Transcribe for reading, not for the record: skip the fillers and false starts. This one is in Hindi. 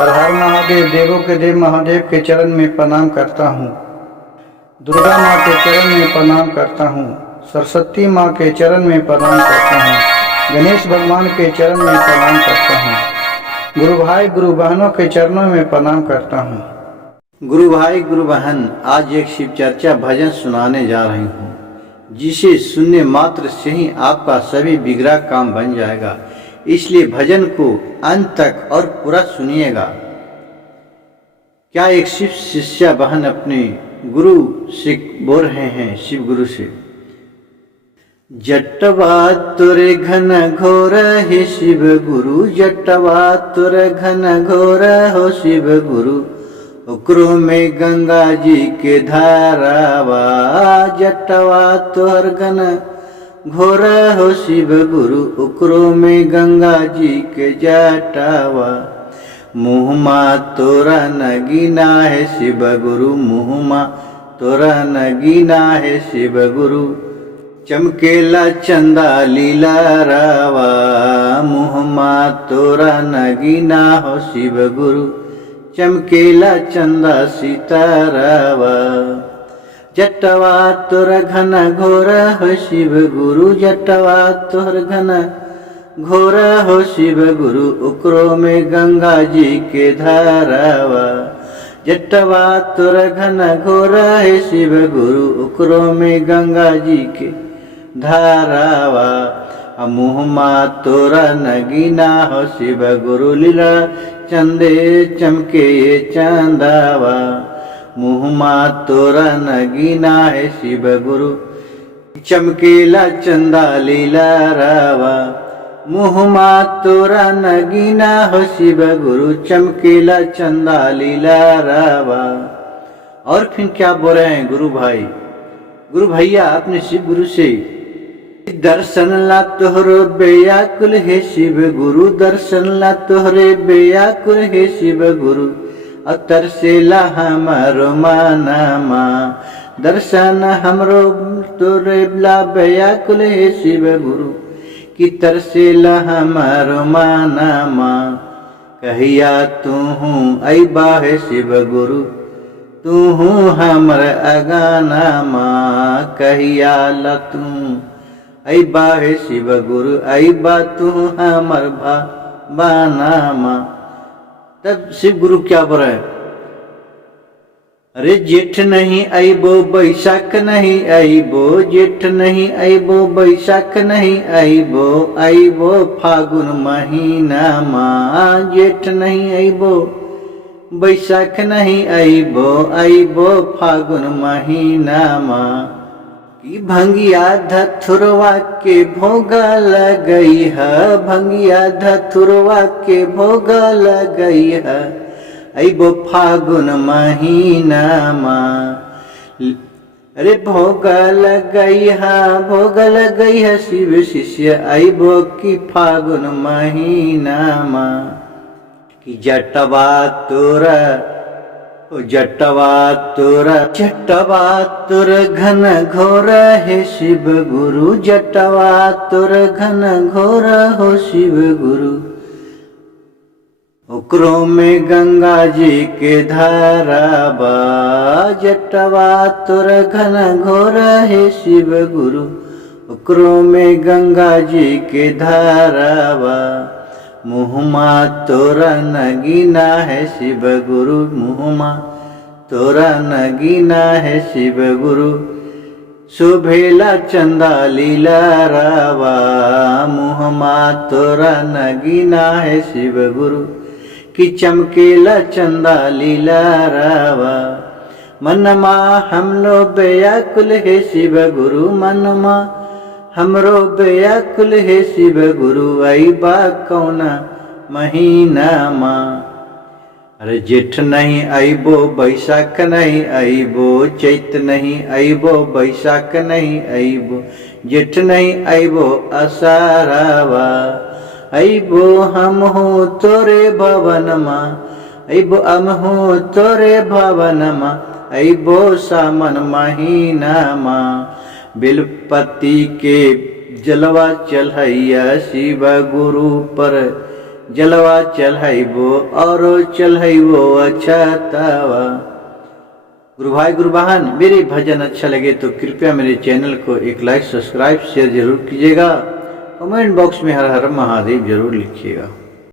हर हर महादेव। देवों के देव महादेव के चरण में प्रणाम करता हूँ। दुर्गा माँ के चरण में प्रणाम करता हूँ। सरस्वती माँ के चरण में प्रणाम करता हूँ। गणेश भगवान के चरण में प्रणाम करता हूँ। गुरु भाई गुरु बहनों के चरणों में प्रणाम करता हूँ। गुरु भाई गुरु बहन, आज एक शिव चर्चा भजन सुनाने जा रही हूँ, जिसे सुनने मात्र से ही आपका सभी बिगड़ा काम बन जाएगा। इसलिए भजन को अंत तक और पूरा सुनिएगा। क्या एक शिव शिष्या बहन अपने गुरु से बोल रहे हैं, शिव गुरु से, जटवा तुरे घन घोर हे शिव गुरु, जटवा तुर घन घोर हो शिव गुरु, उकरो में गंगा जी के धारावा, जटवा तोहर घन घोर हो शिव गुरु, उकरो में गंगा जी के जटावा, मुहमा तोरा नगीना है शिव गुरु, मुहमा तोरा नगीना है शिव गुरु, चमकेला चंदा लीला रावा, मुहमा तोरा नगीना हो शिव गुरु, चमकेला चंदा सीतारावा, जटवा तोर घन घोर हो शिव गुरु, जटवा तोहर घन घोर हो शिव गुरु, उकरो में गंगा जी के धारावा, जटवा तोर घन घोर है शिव गुरु, उकरो में गंगा जी के धारावा, मुहमा तोरा नगीना हो शिव गुरु, लीला चंदे चमके चंदावा, मुहमा तोरा नगीना है शिव गुरु, चमकेला चंदा लीला रावा, मुहमा तोरा नगीना हो शिव गुरु, चमकेला चंदा लीला रावा। और फिर क्या बोल रहे हैं गुरु भाई, गुरु भैया अपने शिव गुरु से, दर्शन ला तोहरो बेयाकुल है शिव गुरु, दर्शन ला तोहरे बेयाकुल है शिव गुरु, अतर से ला हमारो मानामा, दर्शन हमरो तोरे ला बेयाकुल है शिव गुरु, कि तरसे ला हमारो मानामा, कहिया तू हूँ ऐबा है शिव गुरु, तू हूँ हमर अगानामा, कहिया ला तू ऐबा है शिव गुरु, ऐबा तू हमर बानामा। तब शिव गुरु क्या बोल रहे, अरे जेठ नहीं आईबो बैशाख नहीं आईबो, जेठ नहीं आईबो बैशाख नहीं आईबो, आईबो फागुन महीना माँ, जेठ नहीं आईबो बैशाख नहीं आईबो, आईबो फागुन महीना माँ, कि भंगिया धथुरवा के भोगा लगई है, भंगिया धथुरवा के भोगा लगई है, ऐबो फागुन महीना माँ, अरे भोगा लगई है, भोगा लगई है शिव शिष्य, ऐबो की फागुन महीना माँ, कि जटवा तोरा जटवा तुर घन घोर है शिव गुरु, जटवा तुर घन घोर हो शिव गुरु, उकरो में गंगा जी के धारावा, जटवा तुर घन घोर है शिव गुरु, उकरो में गंगा जी के धारावा, मुहमा तोरा नगीना है शिव गुरु, मुहमा तोरा नगीना है शिव गुरु, शोभेला चंदा लीला रावा, मुहमा तोरा नगीना है शिव गुरु, कि चमकेला चंदा लीला रावा, मनमा हमलो बेयाकुल है शिव गुरु, मनमा हमरो बेयाकुल है शिव गुरु, ऐबा कौना महीना माँ, अरे जेठ नहीं आईबो बैशाख नहीं आईबो, चैत नहीं आईबो बैशाख नहीं आईबो, जेठ नहीं आईबो असारावा, ऐबो हम हो तोरे भवन माँ, ऐबो हम हो तोरे भवन माँ, ऐबो सामन महीना माँ, बेलपति के जलवा चढ़ैया शिव गुरु पर जलवा चढ़ाइबो और चढ़ाइबो अच्छा तावा। गुरु भाई गुरु बहन, मेरे भजन अच्छा लगे तो कृपया मेरे चैनल को एक लाइक सब्सक्राइब शेयर जरूर कीजिएगा। कमेंट बॉक्स में हर हर महादेव जरूर लिखिएगा।